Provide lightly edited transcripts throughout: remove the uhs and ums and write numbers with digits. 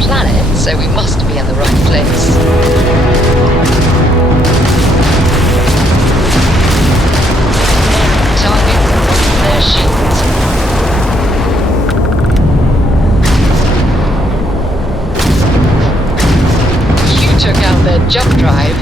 planet, so we must be in the right place. Target on their shields. You took out their jump drive.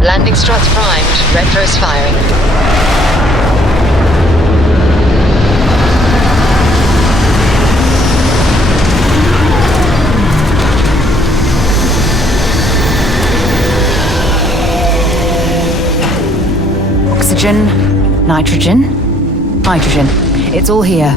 Landing struts primed. Retros firing. Oxygen, nitrogen, hydrogen. It's all here.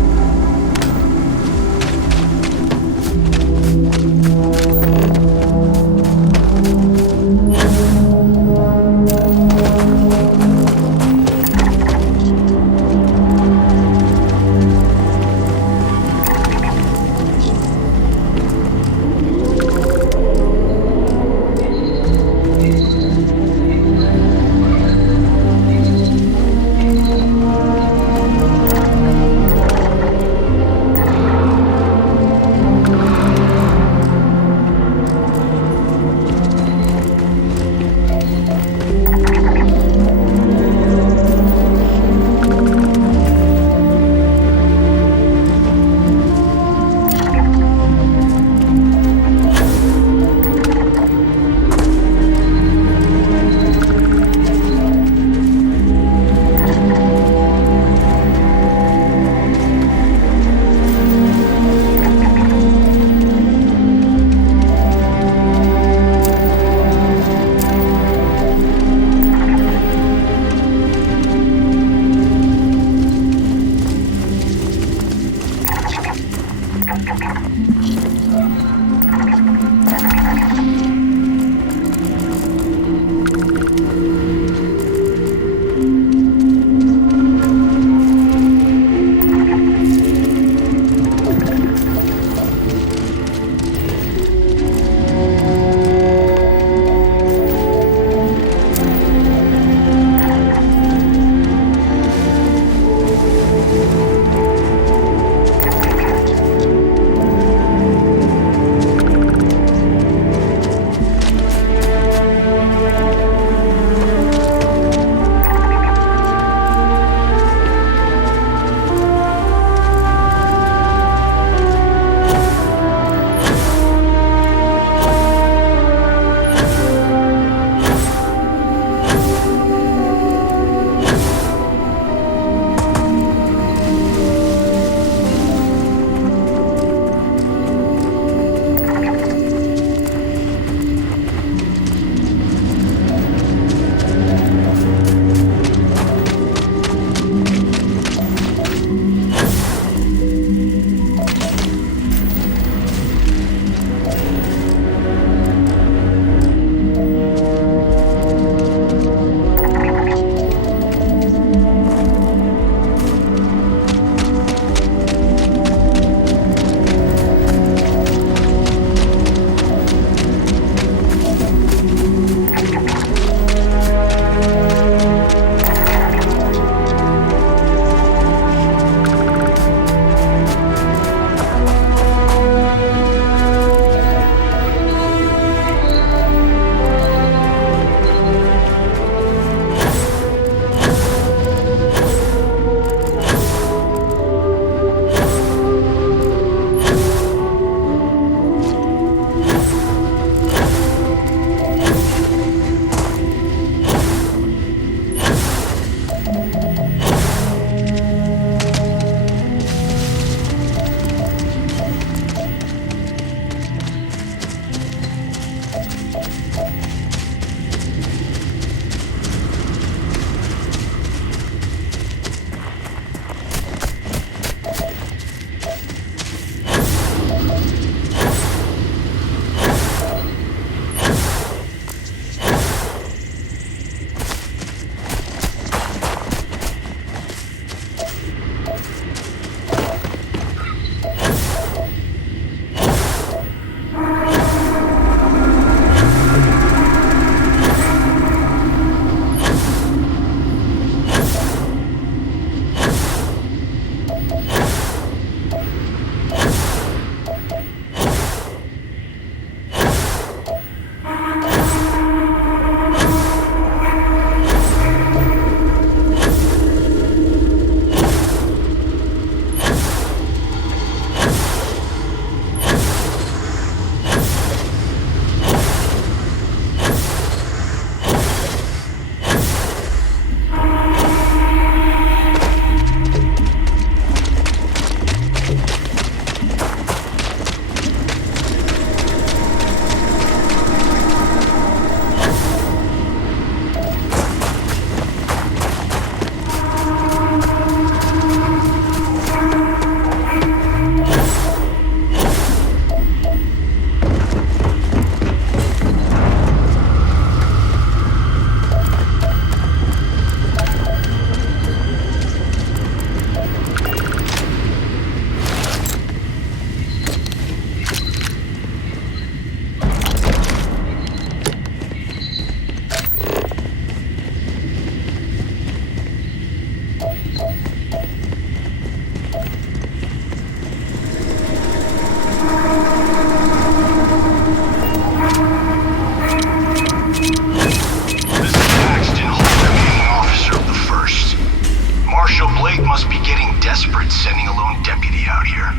Blake must be getting desperate sending a lone deputy out here.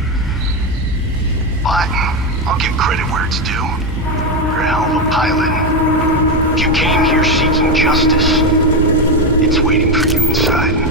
But I'll give credit where it's due. You're a hell of a pilot. If you came here seeking justice, it's waiting for you inside.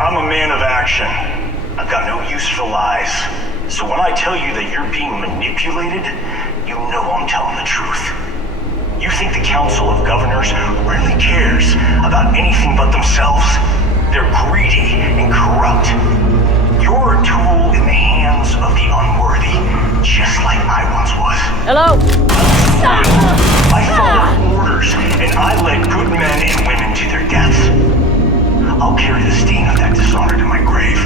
I'm a man of action. I've got no use for lies. So when I tell you that you're being manipulated, you know I'm telling the truth. You think the Council of Governors really cares about anything but themselves? They're greedy and corrupt. You're a tool in the hands of the unworthy, just like I once was. Hello? I followed orders, and I led good men and women to their deaths. I'll carry the stain of that dishonor to my grave.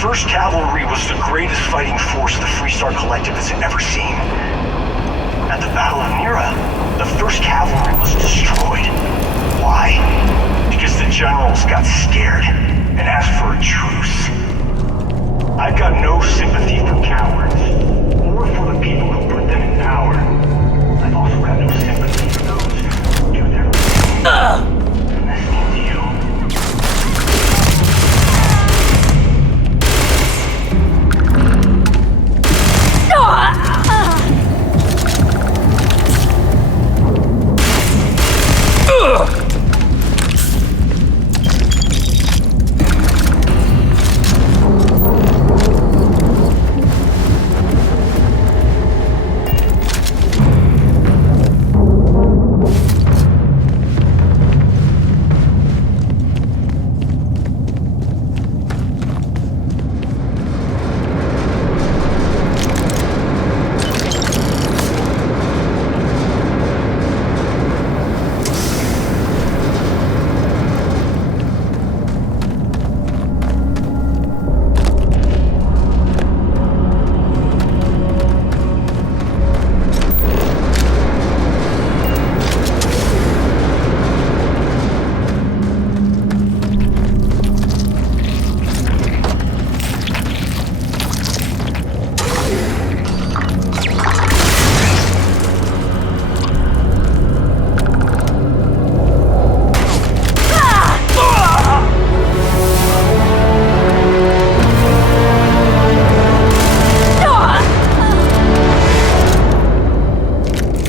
First Cavalry was the greatest fighting force the Freestar Collective has ever seen. At the Battle of Nira, the 1st Cavalry was destroyed. Why? Because the generals got scared and asked for a truce. I've got no sympathy for cowards, or for the people who put them in power. I've also got no sympathy for those who do their bidding. I'm listening to you.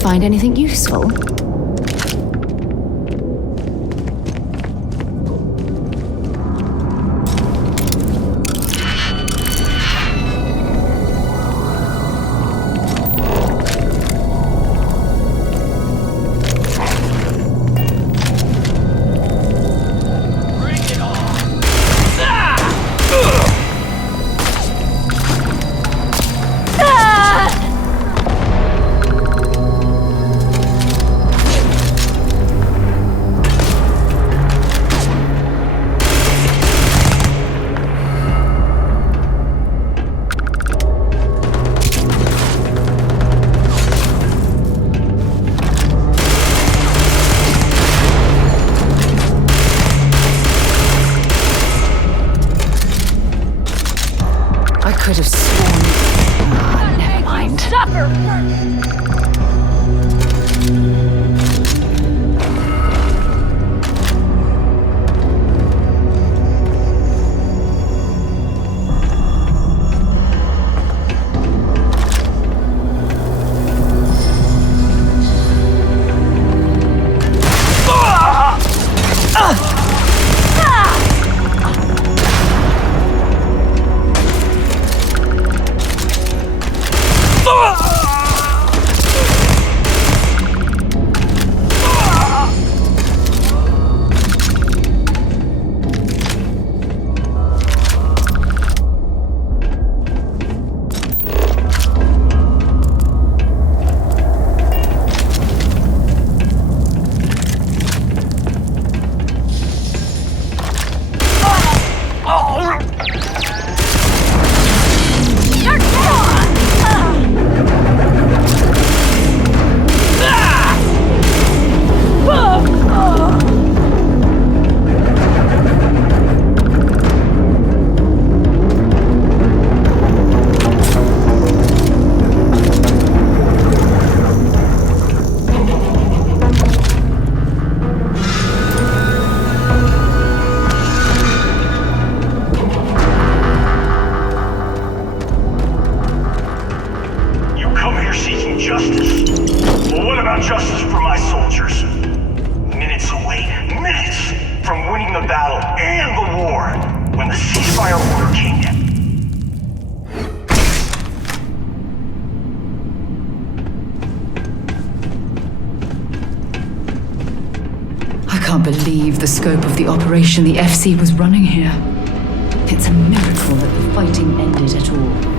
Find anything useful? Could have sworn. Never mind. Suffer I can't believe the scope of the operation the FC was running here. It's a miracle that the fighting ended at all.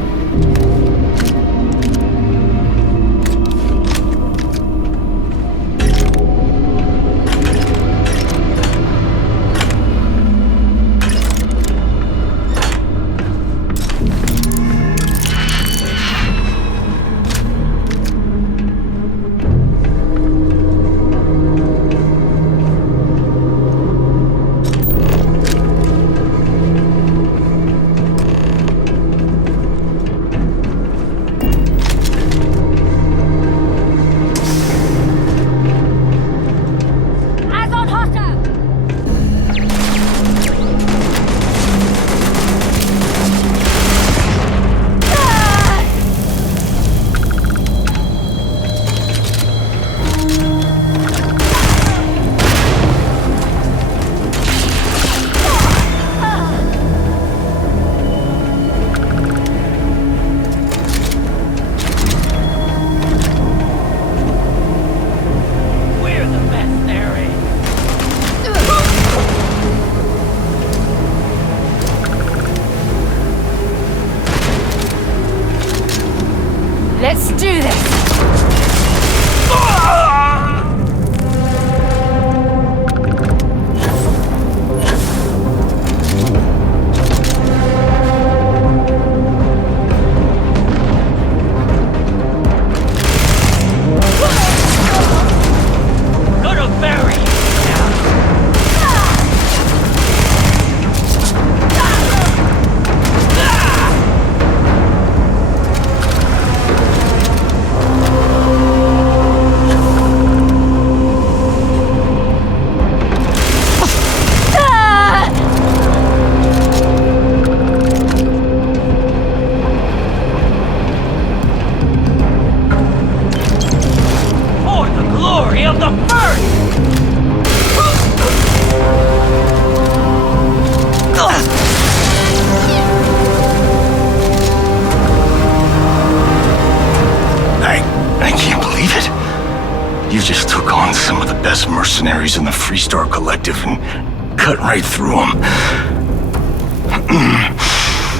last mercenaries in the Freestar Collective and cut right through them.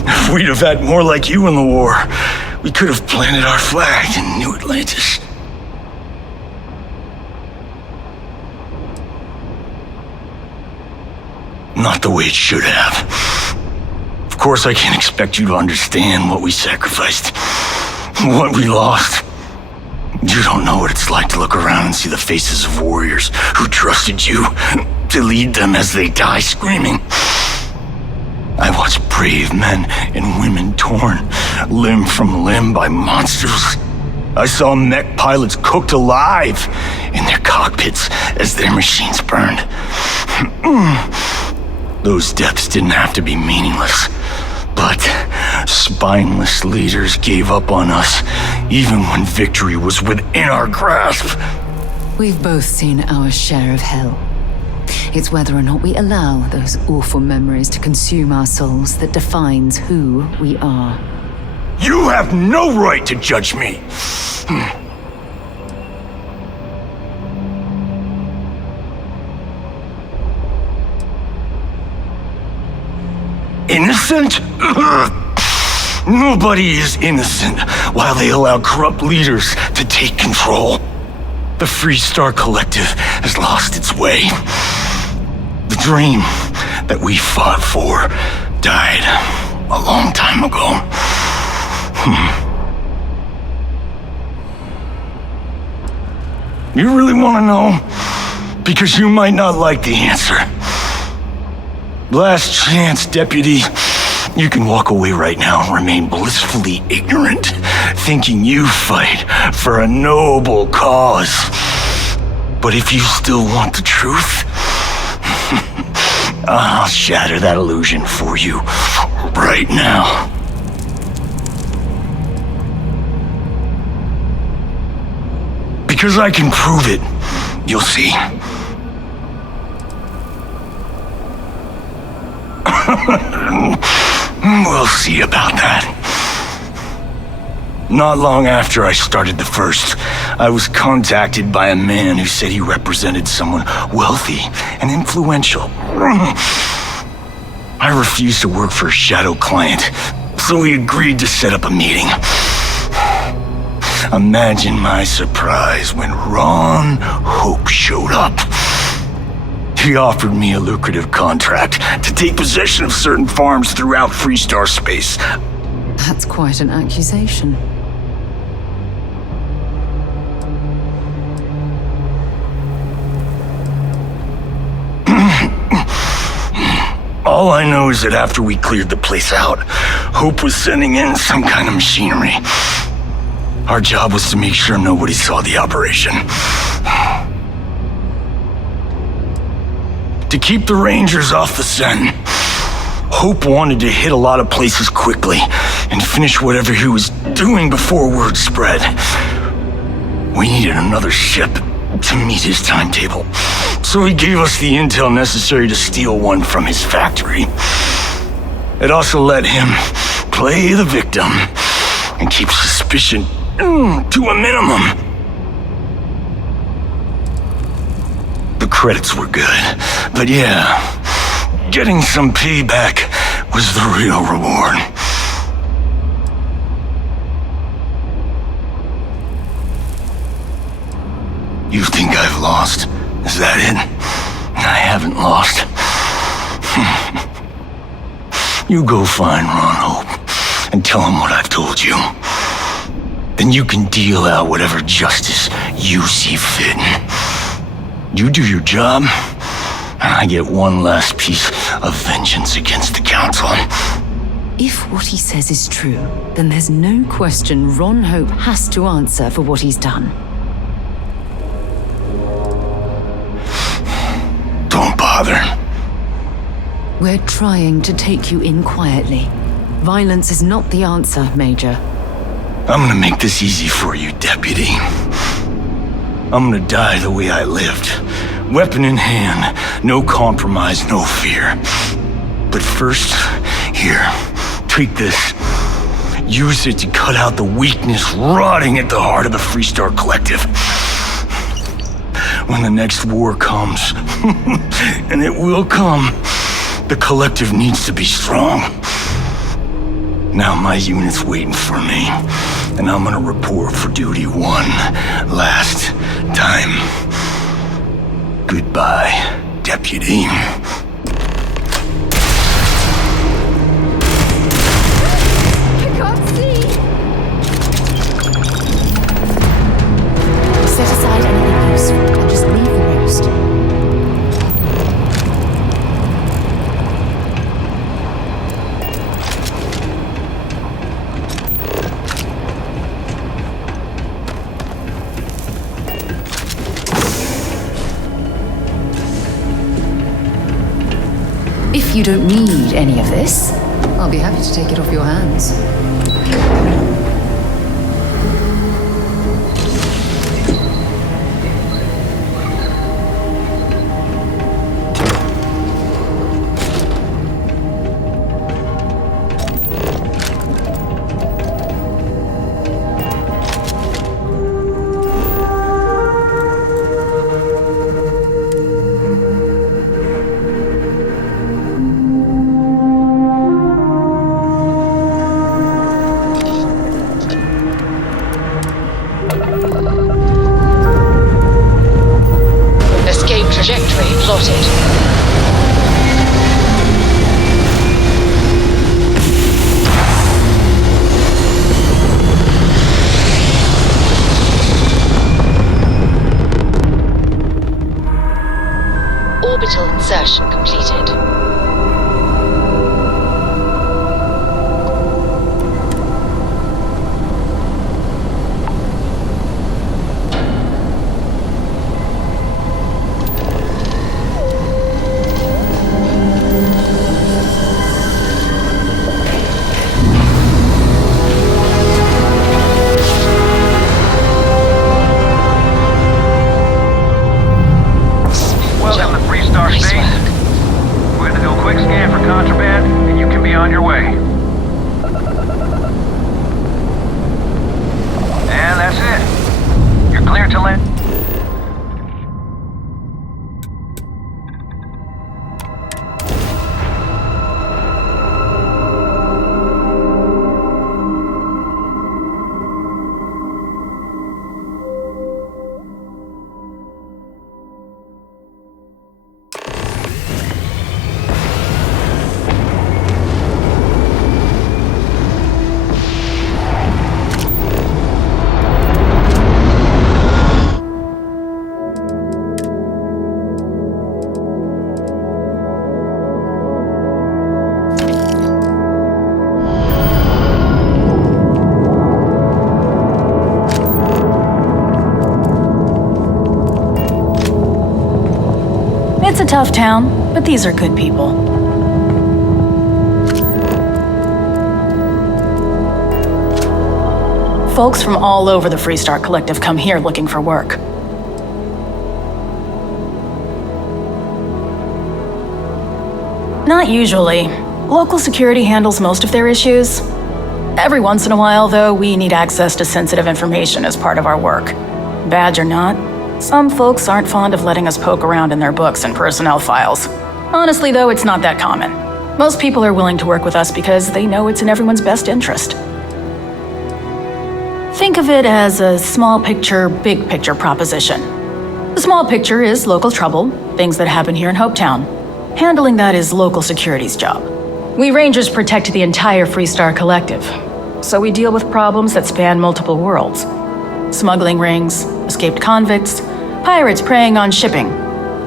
If we'd have had more like you in the war, we could have planted our flag in New Atlantis. Not the way it should have. Of course, I can't expect you to understand what we sacrificed, what we lost. You don't know what it's like to look around and see the faces of warriors who trusted you to lead them as they die screaming. I watched brave men and women torn limb from limb by monsters. I saw mech pilots cooked alive in their cockpits as their machines burned. Those deaths didn't have to be meaningless, but spineless leaders gave up on us even when victory was within our grasp. We've both seen our share of hell. It's whether or not we allow those awful memories to consume our souls that defines who we are. You have no right to judge me! Innocent? Nobody is innocent while they allow corrupt leaders to take control. The Freestar Collective has lost its way. The dream that we fought for died a long time ago. You really want to know? Because you might not like the answer. Last chance, Deputy. You can walk away right now and remain blissfully ignorant, thinking you fight for a noble cause. But if you still want the truth, I'll shatter that illusion for you right now. Because I can prove it, you'll see. We'll see about that. Not long after I started the First, I was contacted by a man who said he represented someone wealthy and influential. I refused to work for a shadow client, so he agreed to set up a meeting. Imagine my surprise when Ron Hope showed up. He offered me a lucrative contract to take possession of certain farms throughout Freestar space. That's quite an accusation. All I know is that after we cleared the place out, Hope was sending in some kind of machinery. Our job was to make sure nobody saw the operation. To keep the Rangers off the scent, Hope wanted to hit a lot of places quickly and finish whatever he was doing before word spread. We needed another ship to meet his timetable, so he gave us the intel necessary to steal one from his factory. It also let him play the victim and keep suspicion to a minimum. The credits were good, but yeah, getting some payback was the real reward. You think I've lost? Is that it? I haven't lost. You go find Ron Hope and tell him what I've told you. Then you can deal out whatever justice you see fit. You do your job, and I get one last piece of vengeance against the Council. If what he says is true, then there's no question Ron Hope has to answer for what he's done. Don't bother. We're trying to take you in quietly. Violence is not the answer, Major. I'm gonna make this easy for you, Deputy. I'm gonna die the way I lived. Weapon in hand, no compromise, no fear. But first, here, take this. Use it to cut out the weakness rotting at the heart of the Freestar Collective. when the next war comes, and it will come, the collective needs to be strong. Now my unit's waiting for me, and I'm gonna report for duty one last time. Goodbye, Deputy. Set aside anything useful and just leave the rest. If you don't need any of this, I'll be happy to take it off your hands. Trajectory plotted. Orbital insertion completed. Welcome to Free Star Nice State. work. We're gonna do a quick scan for contraband, and you can be on your way. And that's it. You're clear to land. It's a tough town, but these are good people. Folks from all over the Freestar Collective come here looking for work. Not usually. Local security handles most of their issues. Every once in a while, though, we need access to sensitive information as part of our work. Badge or not, some folks aren't fond of letting us poke around in their books and personnel files. Honestly, though, it's not that common. Most people are willing to work with us because they know it's in everyone's best interest. Think of it as a small picture, big picture proposition. The small picture is local trouble, things that happen here in Hopetown. Handling that is local security's job. We Rangers protect the entire Freestar Collective, so we deal with problems that span multiple worlds. Smuggling rings, escaped convicts, pirates preying on shipping.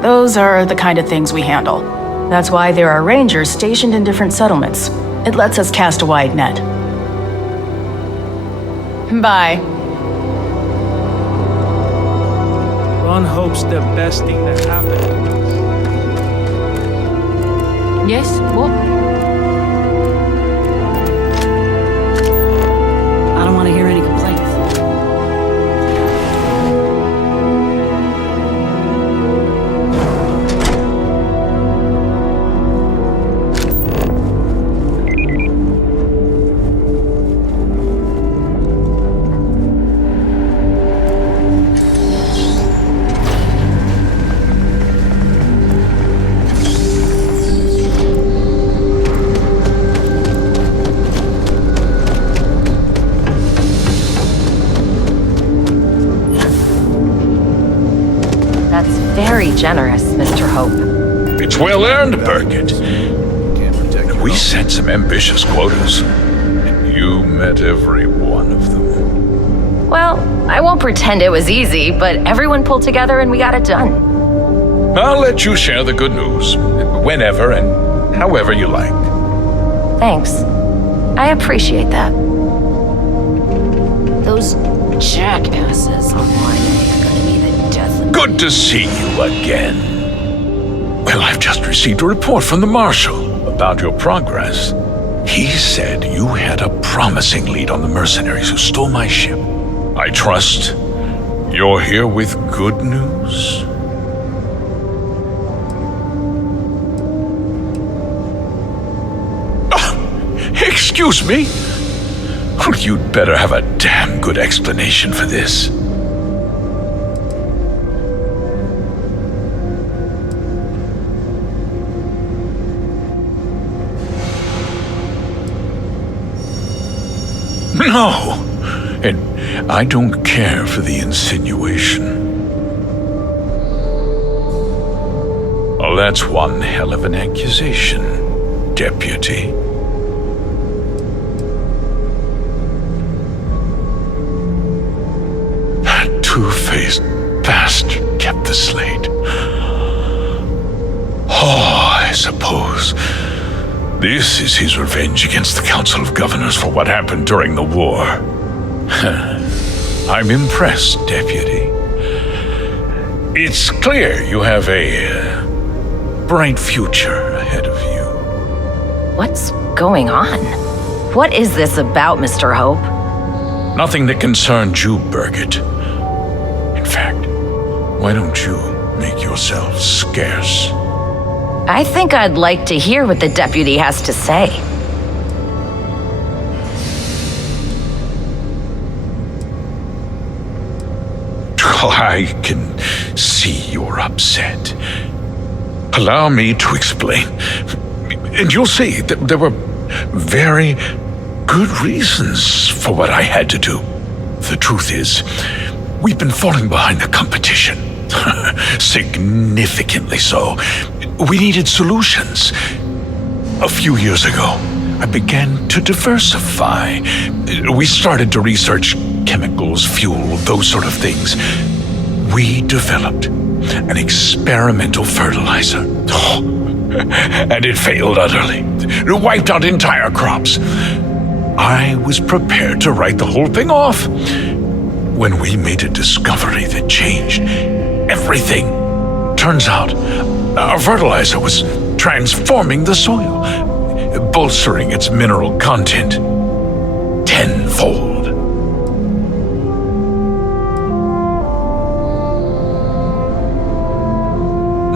Those are the kind of things we handle. That's why there are Rangers stationed in different settlements. It lets us cast a wide net. Bye. One hopes the best thing that happened to us. Yes? What? I don't want to hear any complaints. generous, Mr. Hope. It's well earned, Birgit. We set some ambitious quotas, and you met every one of them. Well, I won't pretend it was easy, but everyone pulled together and we got it done. I'll let you share the good news, whenever and however you like. Thanks. I appreciate that. Those jackasses online are gonna be the death of me. Good to see you again. Well, I've just received a report from the Marshal about your progress. He said you had a promising lead on the mercenaries who stole my ship. I trust you're here with good news? Excuse me? Well, you'd better have a damn good explanation for this. No, and I don't care for the insinuation. Oh, that's one hell of an accusation, Deputy. That two-faced bastard kept the slate. Oh, I suppose this is his revenge against the Council of Governors for what happened during the war. I'm impressed, Deputy. It's clear you have a bright future ahead of you. What's going on? What is this about, Mr. Hope? Nothing that concerns you, Birgit. In fact, why don't you make yourself scarce? I think I'd like to hear what the deputy has to say. I can see you're upset. Allow me to explain. And you'll see that there were very good reasons for what I had to do. The truth is, we've been falling behind the competition. Significantly so. We needed solutions. A few years ago, I began to diversify. We started to research chemicals, fuel, those sort of things. We developed an experimental fertilizer. And it failed utterly. It wiped out entire crops. I was prepared to write the whole thing off when we made a discovery that changed everything. Turns out, our fertilizer was transforming the soil, bolstering its mineral content tenfold.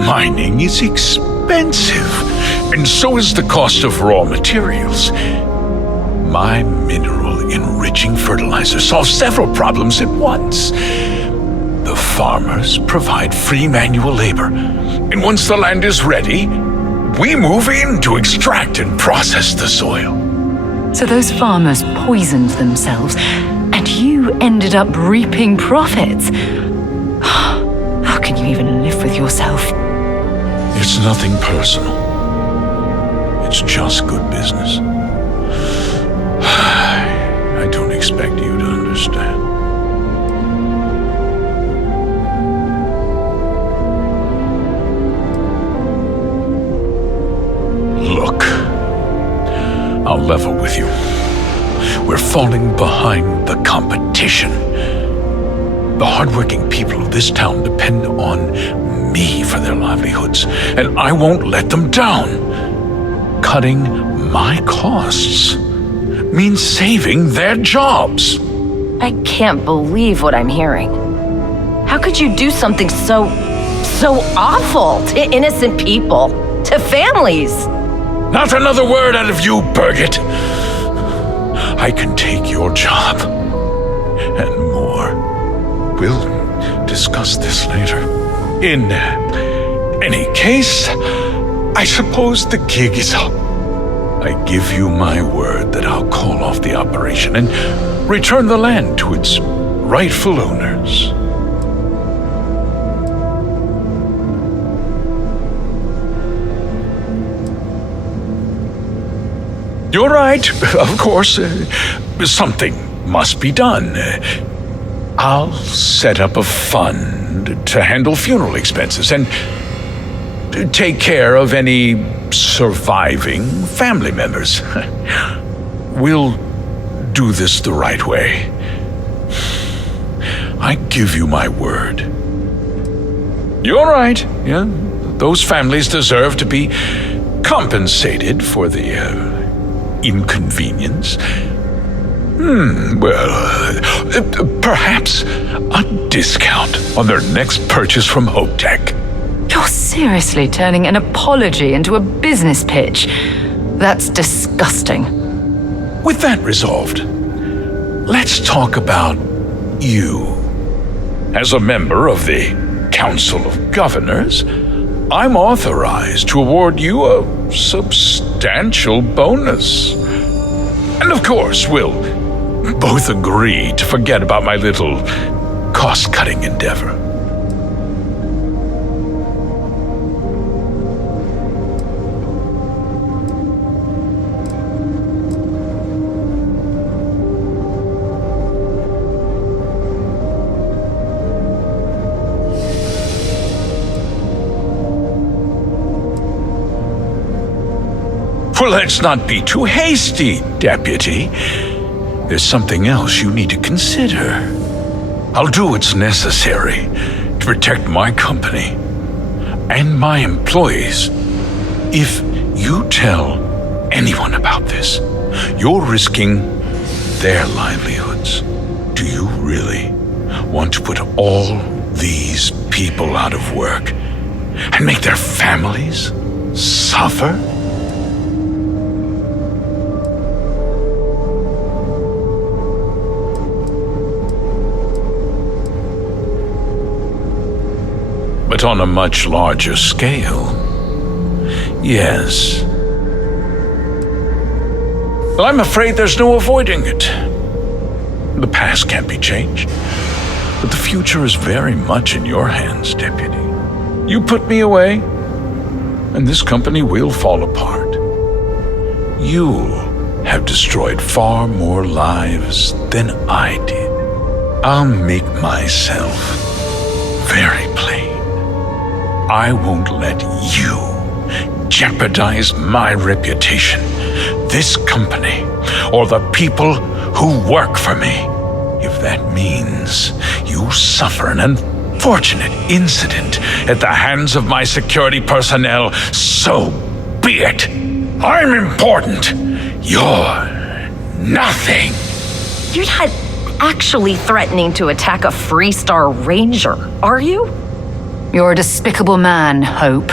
Mining is expensive, and so is the cost of raw materials. My mineral-enriching fertilizer solves several problems at once. The farmers provide free manual labor, and once the land is ready, we move in to extract and process the soil. So those farmers poisoned themselves, and you ended up reaping profits. How can you even live with yourself? It's nothing personal. It's just good business. I don't expect you to understand. Look, I'll level with you. We're falling behind the competition. The hardworking people of this town depend on me for their livelihoods, and I won't let them down. Cutting my costs means saving their jobs. I can't believe what I'm hearing. How could you do something so awful to innocent people, to families? Not another word out of you, Birgit. I can take your job and more. We'll discuss this later. In any case, I suppose the gig is up. I give you my word that I'll call off the operation and return the land to its rightful owners. You're right, of course. Something must be done. I'll set up a fund to handle funeral expenses and take care of any surviving family members. We'll do this the right way. I give you my word. You're right, yeah. Those families deserve to be compensated for the inconvenience. Perhaps a discount on their next purchase from Hope Tech. You're seriously turning an apology into a business pitch. That's disgusting. With that resolved, let's talk about you. As a member of the Council of Governors, I'm authorized to award you a substantial bonus. And of course, we'll both agree to forget about my little cost-cutting endeavor. Well, let's not be too hasty, Deputy. There's something else you need to consider. I'll do what's necessary to protect my company and my employees. If you tell anyone about this, you're risking their livelihoods. Do you really want to put all these people out of work and make their families suffer? But on a much larger scale, yes. Well, I'm afraid there's no avoiding it. The past can't be changed, but the future is very much in your hands, Deputy. You put me away, and this company will fall apart. You'll have destroyed far more lives than I did. I'll make myself very plain. I won't let you jeopardize my reputation, this company, or the people who work for me. If that means you suffer an unfortunate incident at the hands of my security personnel, so be it. I'm important. You're nothing. You're not actually threatening to attack a Freestar Ranger, are you? You're a despicable man, Hope.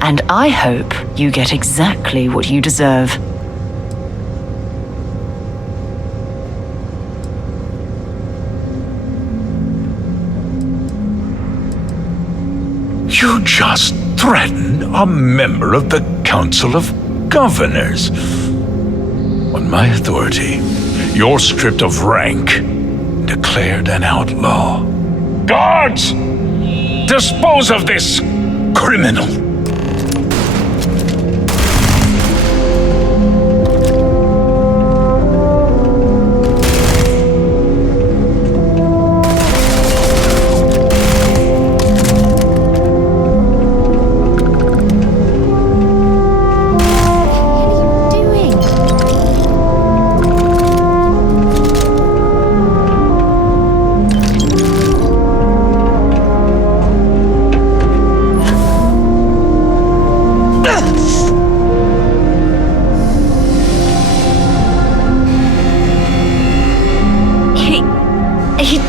And I hope you get exactly what you deserve. You just threatened a member of the Council of Governors. On my authority, you're stripped of rank, declared an outlaw. Guards! Dispose of this criminal!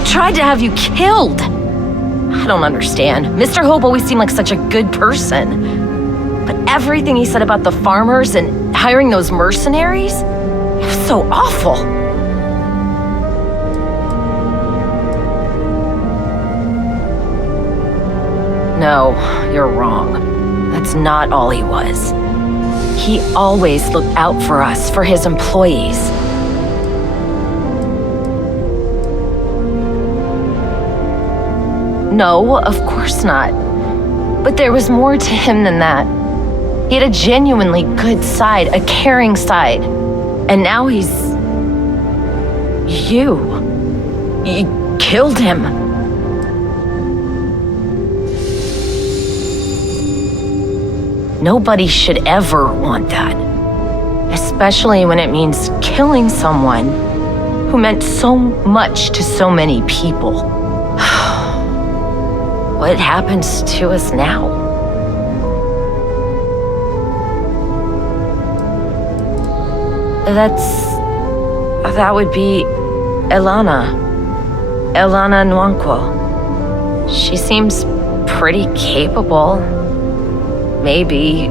Tried to have you killed. I don't understand. Mr. Hope always seemed like such a good person. But everything he said about the farmers and hiring those mercenaries, it was so awful. No, you're wrong. That's not all he was. He always looked out for us, for his employees. No, of course not. But there was more to him than that. He had a genuinely good side, a caring side. And now he's... You killed him. Nobody should ever want that. Especially when it means killing someone who meant so much to so many people. What happens to us now? That would be Elana Nwankwo. She seems pretty capable. Maybe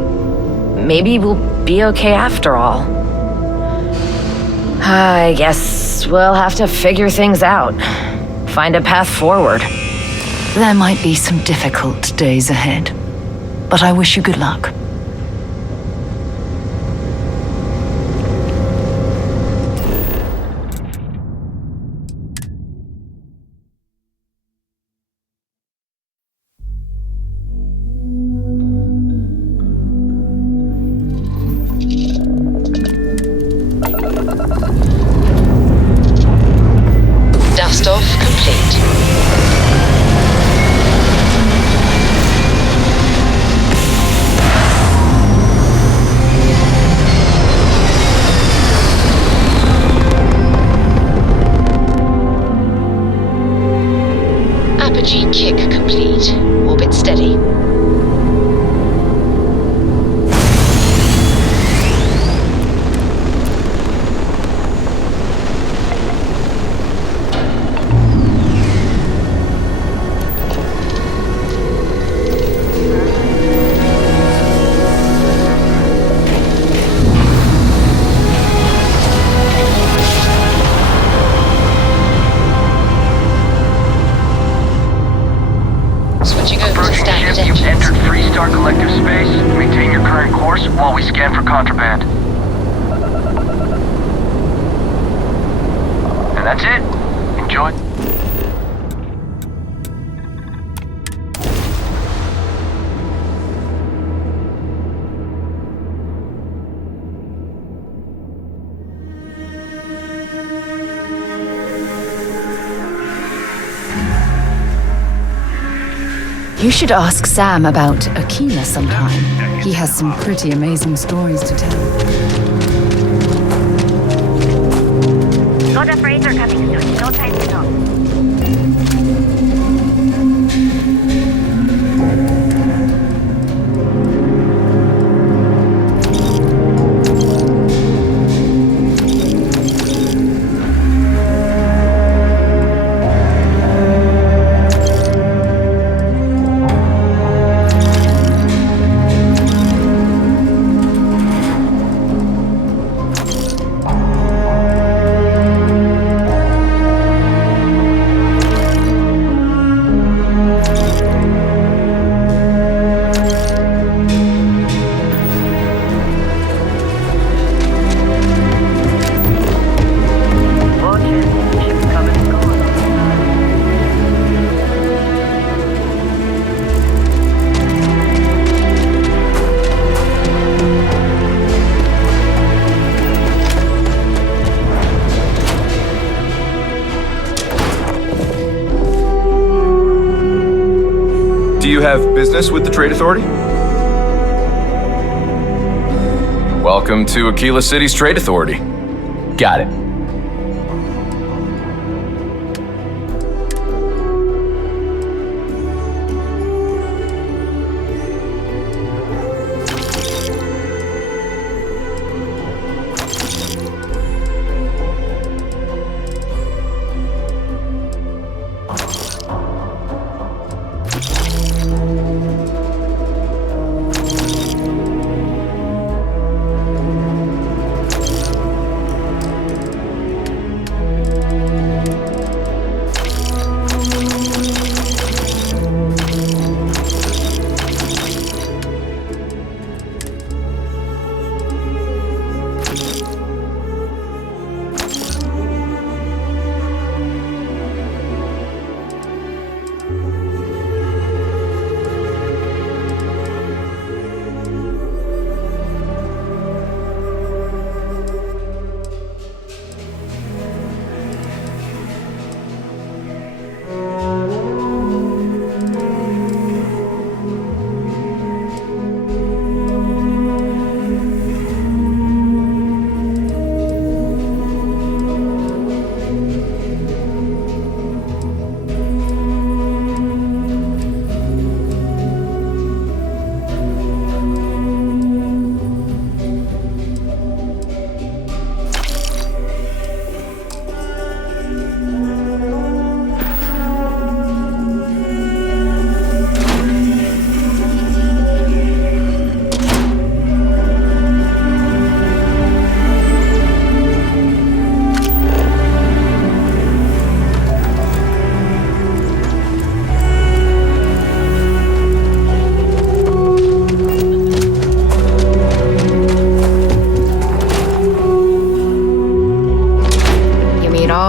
we'll be okay after all. I guess we'll have to figure things out. Find a path forward. There might be some difficult days ahead, but I wish you good luck. Dust off complete. Apogee kick complete. Orbit steady. Switching over to Approaching standard ship, you've engines. entered Freestar Collective Space. Maintain your current course while we scan for contraband. And that's it. Enjoy. You should ask Sam about Aquila sometime. He has some pretty amazing stories to tell. Soda freighter coming soon. No time to talk. Do you have business with the Trade Authority? Welcome to Aquila City's Trade Authority. Got it.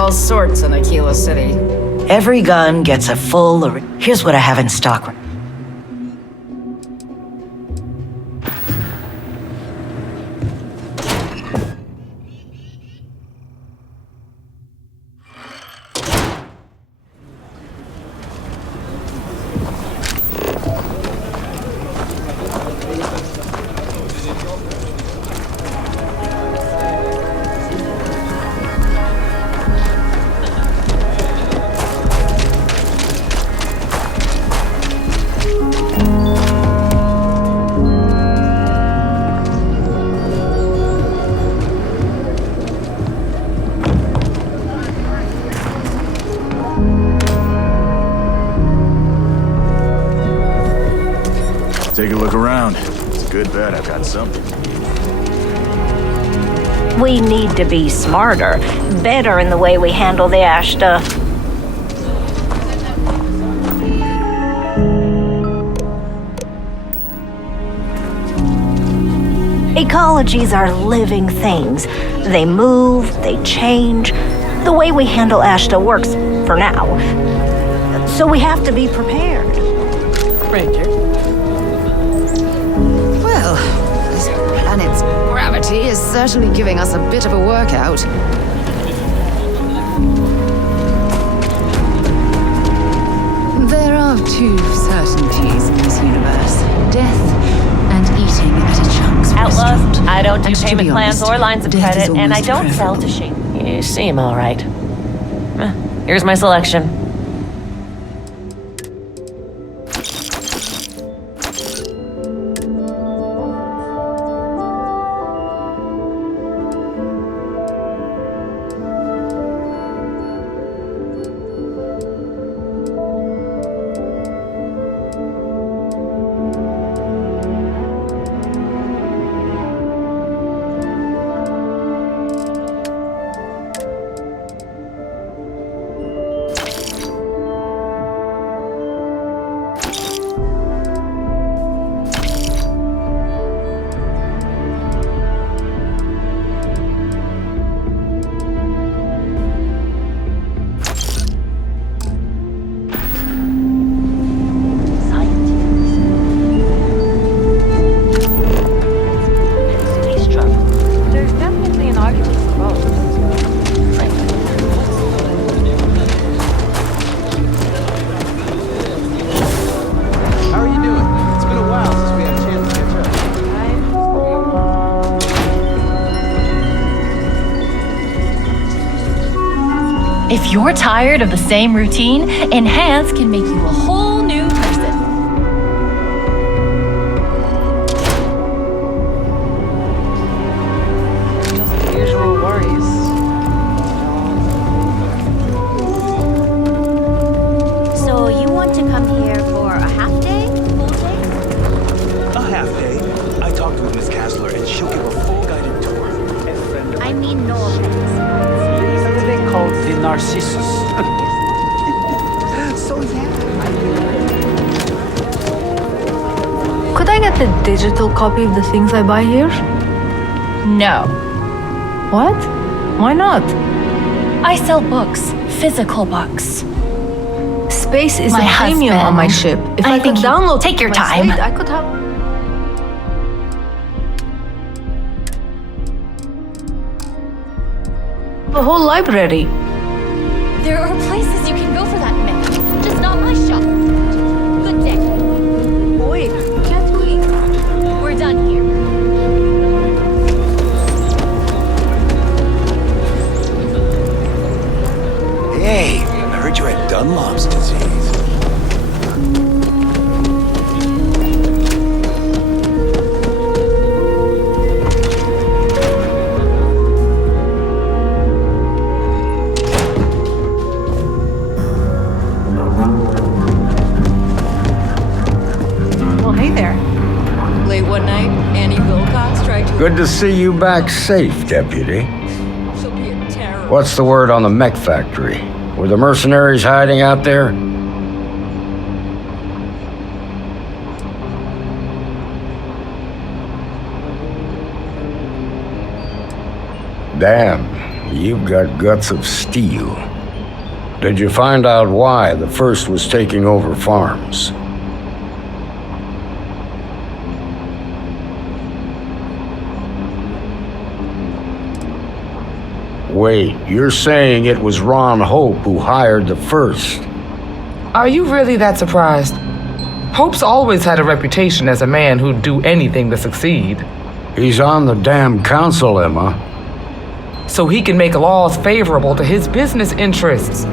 all sorts in Aquila City. Every gun gets a full... Here's what I have in stock. Take a look around. It's a good bet I've got something. We need to be smarter, better in the way we handle the ash stuff. Ecologies are living things. They move, they change. The way we handle Ashta works for now. So we have to be prepared. Ranger. Well, this planet's gravity is certainly giving us a bit of a workout. There are two certainties in this universe. Death and eating at a Chunk's Outlaws, restaurant. I don't do And to payment be plans honest, or lines of death is credit, and I almost don't sell to preferable. shame. You seem all right. Here's my selection. If you're tired of the same routine, Enhance can make you a whole new person. Just the usual worries. So you want to come here for a half day? Full day? A half day. I talked with Miss Kassler and she'll give a full guided tour. I mean no offense. They called the Narcissus. So yeah. Could I get the digital copy of the things I buy here? No. What? Why not? I sell books, physical books. Space is My a premium on my ship. husband. If I I could think you- download take your my time. slate, I could have. A whole library. There are places you can go for that myth, just not my shop. Good day. Wait, can't we? We're done here. Hey, I heard you had Dunlop's disease. Well, hey there. Late one night, Annie Wilcox tried to... Good to see you back safe, Deputy. She'll be a terror. What's the word on the mech factory? Were the mercenaries hiding out there? Damn. you've got guts of steel. Did you find out why the first was taking over farms? Wait, you're saying it was Ron Hope who hired the first? Are you really that surprised? Hope's always had a reputation as a man who'd do anything to succeed. He's on the damn council, Emma. So he can make laws favorable to his business interests.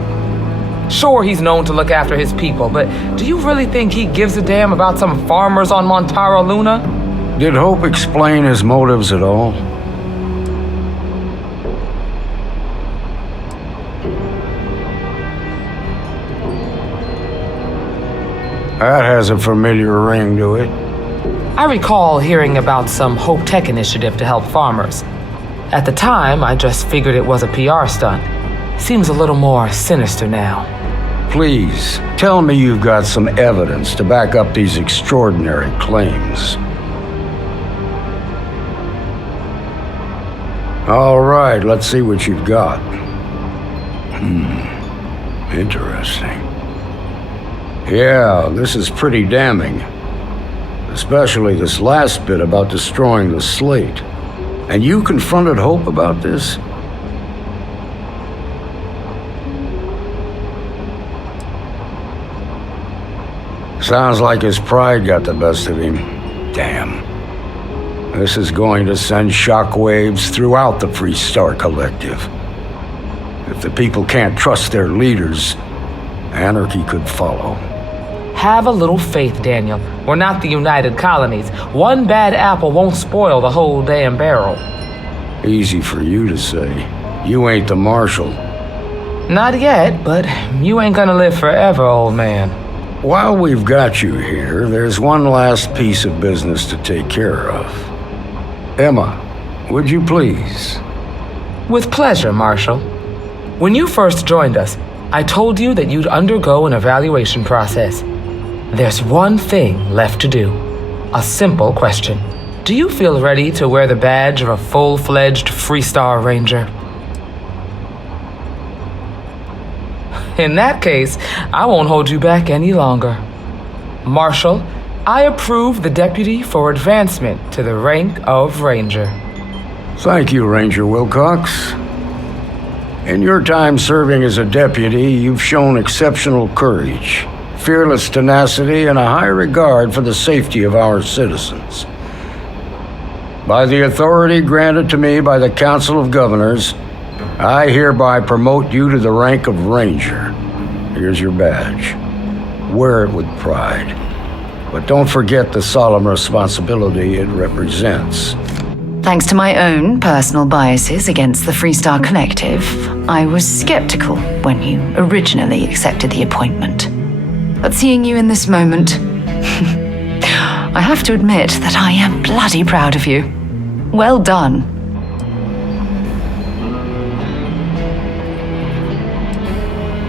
Sure, he's known to look after his people, but do you really think he gives a damn about some farmers on Montara Luna? Did Hope explain his motives at all? That has a familiar ring to it. I recall hearing about some Hope Tech initiative to help farmers. At the time, I just figured it was a PR stunt. Seems a little more sinister now. Please, tell me you've got some evidence to back up these extraordinary claims. All right, let's see what you've got. Interesting. Yeah, this is pretty damning. Especially this last bit about destroying the slate. And you confronted Hope about this? Sounds like his pride got the best of him. Damn. This is going to send shockwaves throughout the Freestar Collective. If the people can't trust their leaders, anarchy could follow. Have a little faith, Daniel. We're not the United Colonies. One bad apple won't spoil the whole damn barrel. Easy for you to say. You ain't the marshal. Not yet, but you ain't gonna live forever, old man. While we've got you here, there's one last piece of business to take care of. Emma, would you please? With pleasure, Marshal. When you first joined us, I told you that you'd undergo an evaluation process. There's one thing left to do. A simple question. Do you feel ready to wear the badge of a full-fledged Freestar Ranger? In that case, I won't hold you back any longer. Marshal, I approve the deputy for advancement to the rank of Ranger. Thank you, Ranger Wilcox. In your time serving as a deputy, you've shown exceptional courage, fearless tenacity, and a high regard for the safety of our citizens. By the authority granted to me by the Council of Governors, I hereby promote you to the rank of Ranger. Here's your badge. Wear it with pride. But don't forget the solemn responsibility it represents. Thanks to my own personal biases against the Freestar Collective, I was skeptical when you originally accepted the appointment. But seeing you in this moment, I have to admit that I am bloody proud of you. Well done.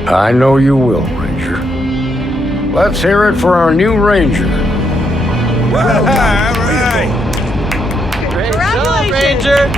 I know you will, Ranger. Let's hear it for our new Ranger. All right. Great job, Ranger!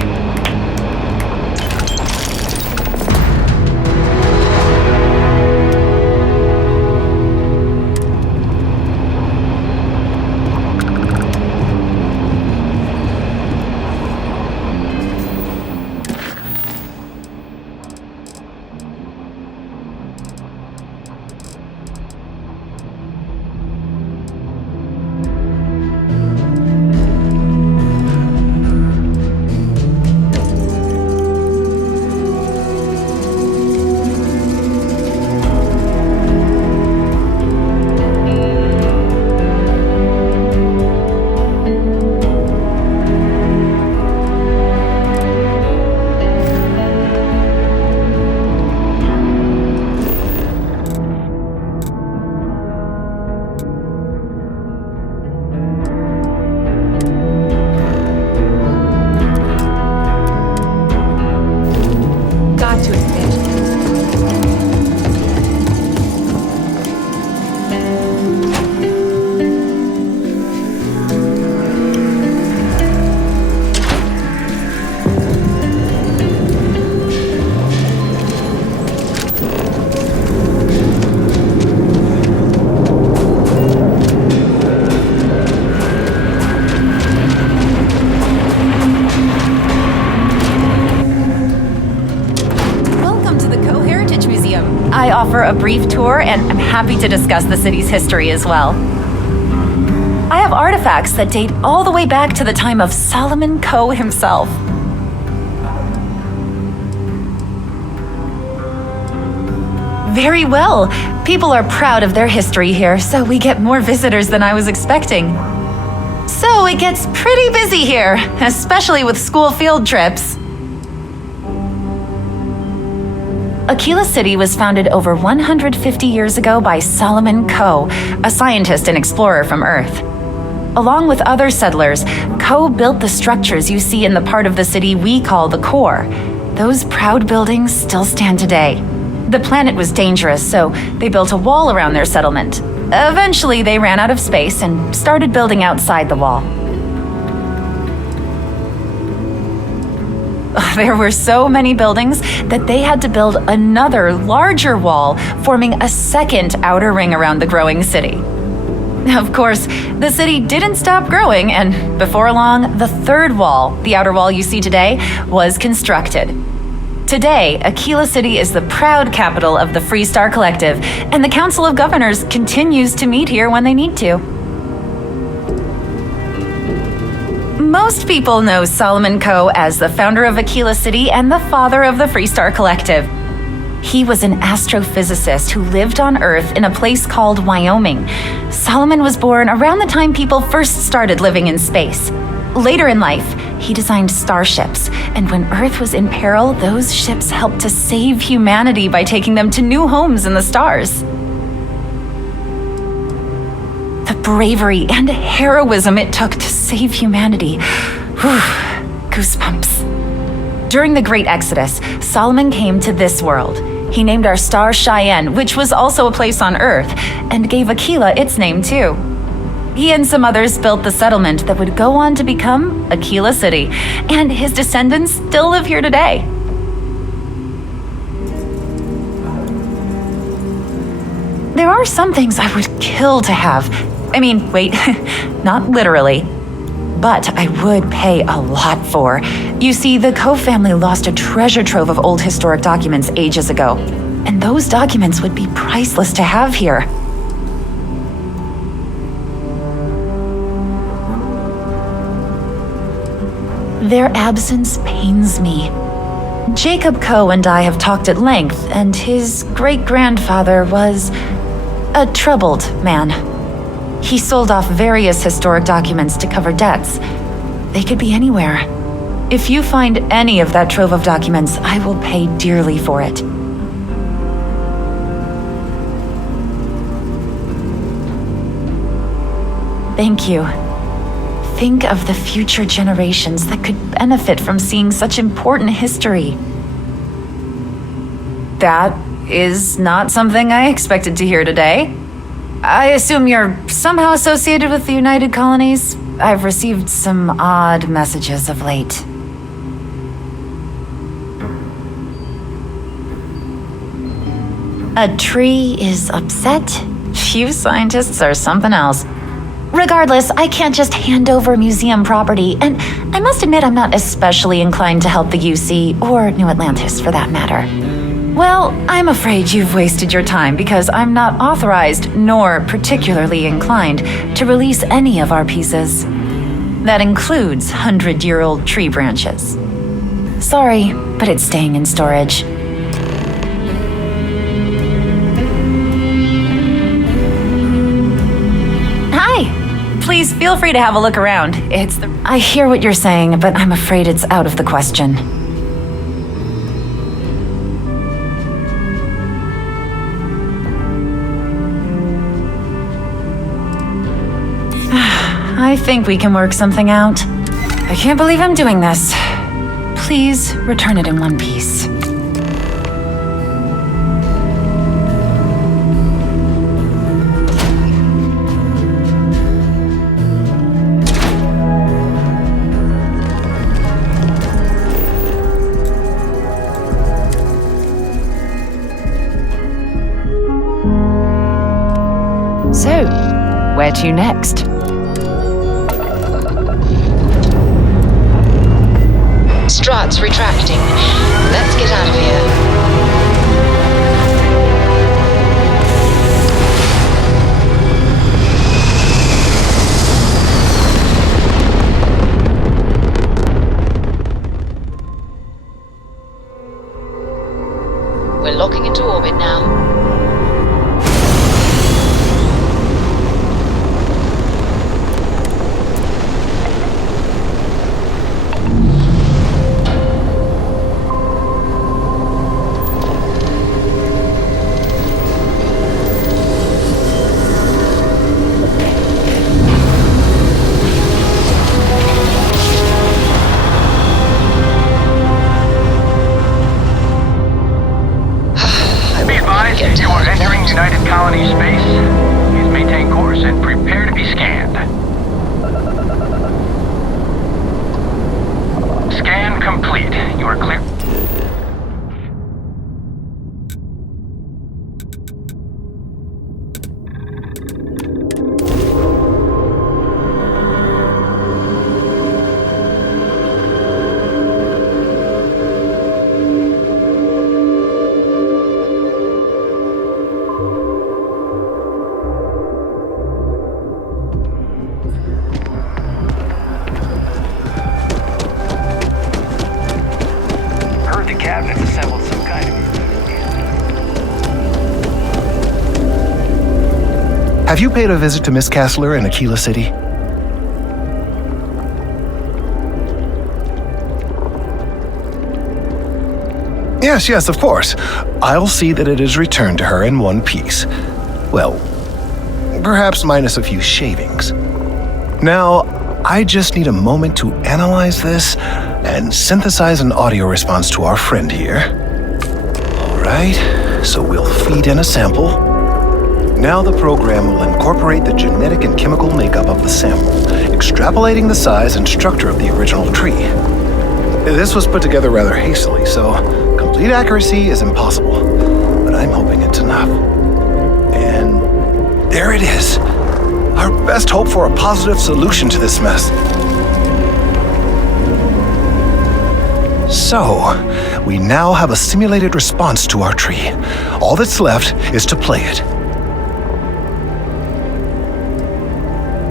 offer a brief tour, and I'm happy to discuss the city's history as well. I have artifacts that date all the way back to the time of Solomon Coe himself. Very well. People are proud of their history here, so we get more visitors than I was expecting. So it gets pretty busy here, especially with school field trips. Aquila City was founded over 150 years ago by Solomon Coe, a scientist and explorer from Earth. Along with other settlers, Coe built the structures you see in the part of the city we call the core. Those proud buildings still stand today. The planet was dangerous, so they built a wall around their settlement. Eventually, they ran out of space and started building outside the wall. There were so many buildings that they had to build another, larger wall, forming a second outer ring around the growing city. Of course, the city didn't stop growing, and before long, the third wall, the outer wall you see today, was constructed. Today, Aquila City is the proud capital of the Freestar Collective, and the Council of Governors continues to meet here when they need to. Most people know Solomon Coe as the founder of Aquila City and the father of the Freestar Collective. He was an astrophysicist who lived on Earth in a place called Wyoming. Solomon was born around the time people first started living in space. Later in life, he designed starships, and when Earth was in peril, those ships helped to save humanity by taking them to new homes in the stars. The bravery and heroism it took to save humanity. Whew, goosebumps. During the Great Exodus, Solomon came to this world. He named our star Cheyenne, which was also a place on Earth, and gave Aquila its name too. He and some others built the settlement that would go on to become Aquila City, and his descendants still live here today. There are some things I would kill to have. I mean, wait, not literally. But I would pay a lot for. You see, the Coe family lost a treasure trove of old historic documents ages ago, and those documents would be priceless to have here. Their absence pains me. Jacob Coe and I have talked at length, and his great-grandfather was a troubled man. He sold off various historic documents to cover debts. They could be anywhere. If you find any of that trove of documents, I will pay dearly for it. Thank you. Think of the future generations that could benefit from seeing such important history. That is not something I expected to hear today. I assume you're somehow associated with the United Colonies? I've received some odd messages of late. A tree is upset? You scientists are something else. Regardless, I can't just hand over museum property, and I must admit I'm not especially inclined to help the UC, or New Atlantis for that matter. Well, I'm afraid you've wasted your time because I'm not authorized, nor particularly inclined, to release any of our pieces. That includes 100-year-old tree branches. Sorry, but it's staying in storage. Hi! Please feel free to have a look around. I hear what you're saying, but I'm afraid it's out of the question. I think we can work something out. I can't believe I'm doing this. Please return it in one piece. So, where to next? Struts retracting. Let's get out of here. We're locking into orbit now. You are entering United Colony space. Please maintain course and prepare to be scanned. Scan complete. You are clear. Cabinets assembled some kind of... Have you paid a visit to Miss Castler in Aquila City? Yes, of course. I'll see that it is returned to her in one piece. Well, perhaps minus a few shavings. Now, I just need a moment to analyze this and synthesize an audio response to our friend here. All right, so we'll feed in a sample. Now the program will incorporate the genetic and chemical makeup of the sample, extrapolating the size and structure of the original tree. This was put together rather hastily, so complete accuracy is impossible, but I'm hoping it's enough. And there it is. Our best hope for a positive solution to this mess. So, we now have a simulated response to our tree. All that's left is to play it.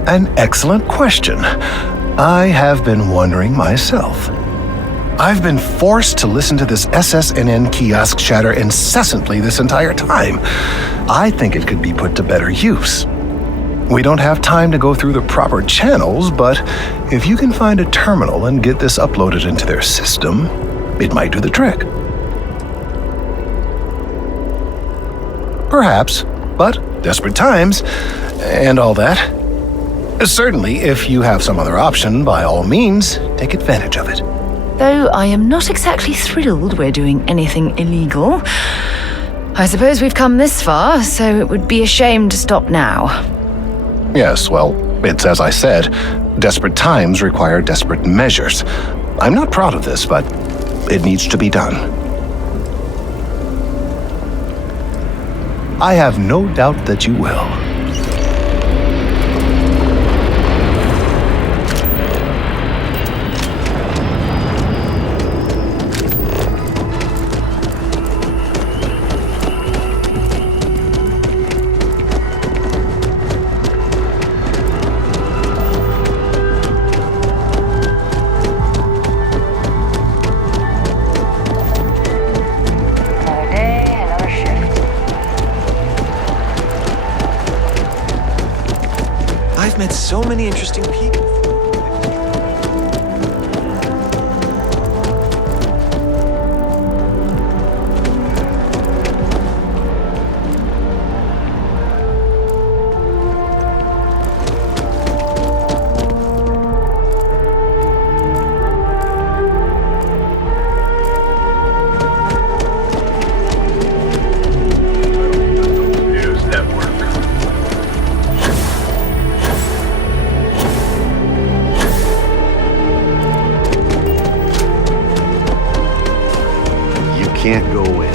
An excellent question. I have been wondering myself. I've been forced to listen to this SSNN kiosk chatter incessantly this entire time. I think it could be put to better use. We don't have time to go through the proper channels, but if you can find a terminal and get this uploaded into their system, it might do the trick. Perhaps, but desperate times, and all that. Certainly, if you have some other option, by all means, take advantage of it. Though I am not exactly thrilled we're doing anything illegal. I suppose we've come this far, so it would be a shame to stop now. Yes, well, it's as I said, desperate times require desperate measures. I'm not proud of this, but it needs to be done. I have no doubt that you will. I've met so many interesting people. Can't go in.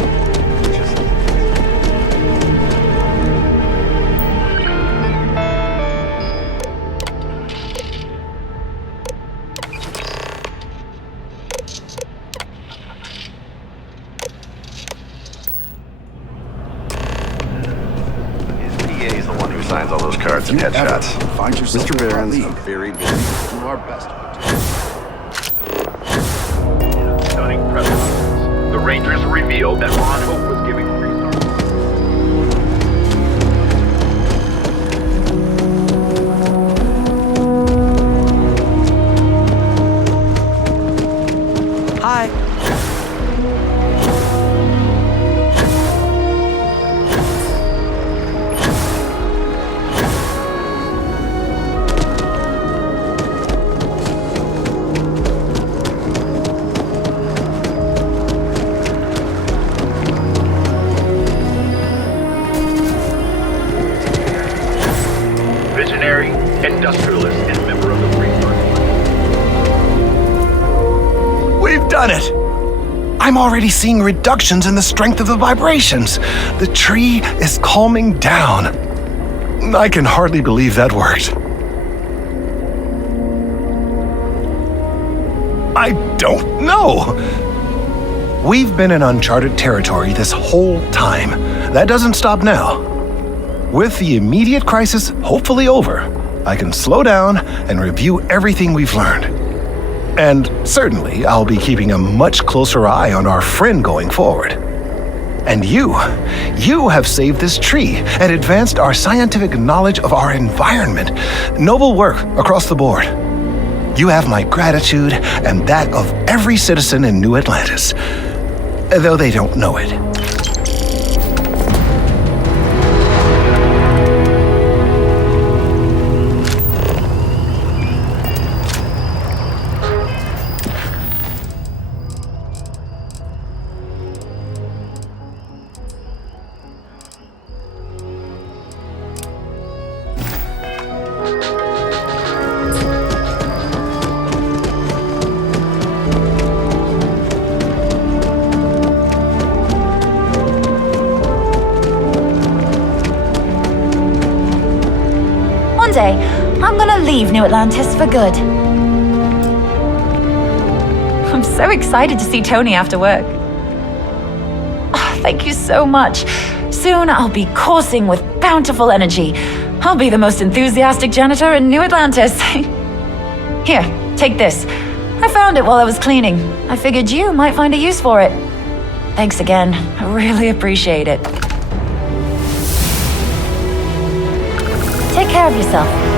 PA is the one who signs all those cards and headshots. Find yourself Mr. Barron's a very do our best. Stunning press conference. The Rangers revealed that Ron Hope was giving done it! I'm already seeing reductions in the strength of the vibrations. The tree is calming down. I can hardly believe that worked. I don't know. We've been in uncharted territory this whole time. That doesn't stop now. With the immediate crisis hopefully over, I can slow down and review everything we've learned. And certainly, I'll be keeping a much closer eye on our friend going forward. And you have saved this tree and advanced our scientific knowledge of our environment. Noble work across the board. You have my gratitude and that of every citizen in New Atlantis, though they don't know it. One day, I'm gonna leave New Atlantis for good. I'm so excited to see Tony after work. Oh, thank you so much. Soon I'll be coursing with bountiful energy. I'll be the most enthusiastic janitor in New Atlantis. Here, take this. I found it while I was cleaning. I figured you might find a use for it. Thanks again. I really appreciate it. Take care of yourself.